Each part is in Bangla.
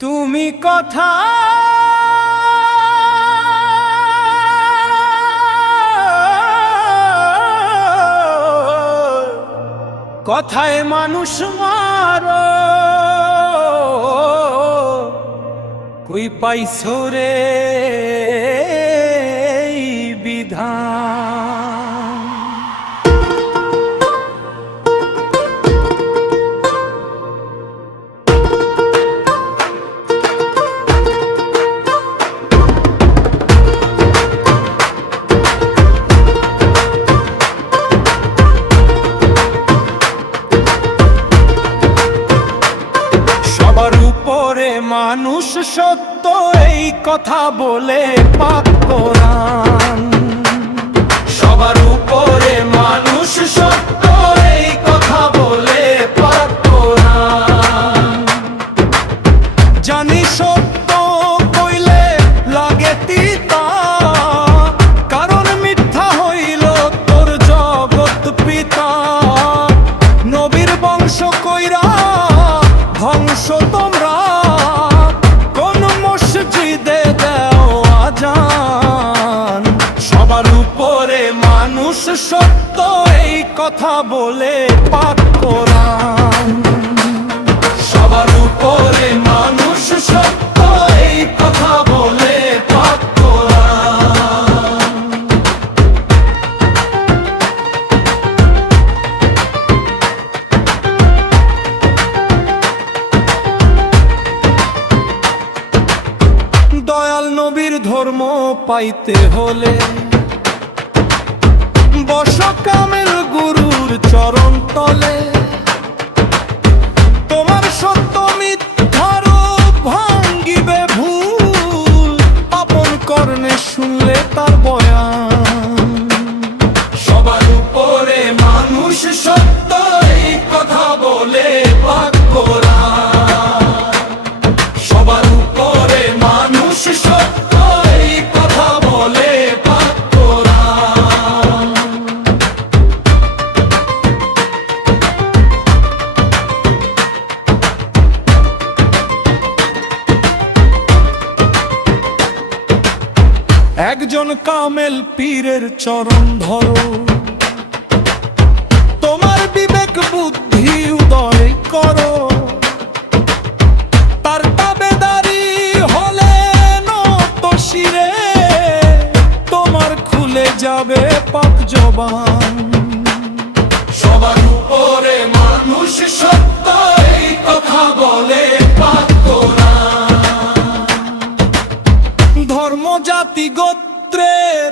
তুমি কথা কথায় মানুষ মারো কই পাইছো রে বিধান। সবার উপরে মানুষ সত্য এই কথা বলে পাক কোরআন। সবার উপরে মানুষ সত্য এই কথা বলে পাক কোরআন। জানি সত্য কইলে লাগে তিতা, কারণ মিথ্যা হইল তোর জগৎ পিতা। নবীর বংশ কইরা ধ্বংস তোমরা, কোন মসজিদে দেও আজান। সবার উপরে মানুষ সত্য এই কথা বলে পাক কোরআন। সবার উপরে মানুষ সত্য এই কথা বলে পাক কোরআন। দয়াল নবীর ধর্ম পাইতে হলে বস কামেল গুরুর চরণ তলে। তোমার সত্য মিথ্যার ভাঙ্গিবে ভুল, আপন কর্ণে শুনলে তার বয়ান। সবার উপরে মানুষ সত্য এই কথা বলে পাক কোরআন। সবার উপরে মানুষ সত্য এই কথা বলে পাক কোরআন। একজন কামেল পীরের চরণ ধরো, তোমার বিবেক বুদ্ধি উদয় করো। তার তাবেদারি হলে নত শিরে, তোমার খুলে যাবে পাক জবান। সবার উপরে মানুষ সত্য এই কথা বলে পাক কোরআন। ধর্ম জাতি গোত্রের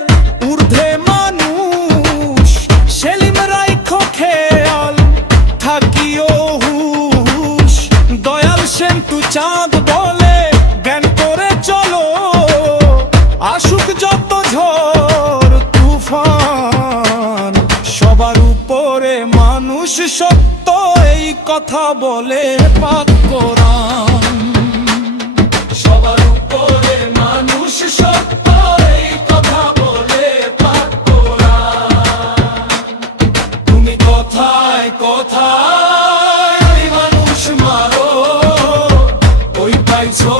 ঊর্ধ্বে মানুষ, সেলিম রাইখো খেয়াল থাকিও হুশ। দয়াল সেন্তু চাঁদ বলে জ্ঞান করে চলো, আসুক যত ঝড় তুফান। সবার উপরে মানুষ সত্য এই কথা বলে পাক কোরআন। সবার উপরে মানুষ সত্য এই কথা বলে পাক কোরআন। তুমি কথায় কথায় মানুষ মারো, ওই পাইছো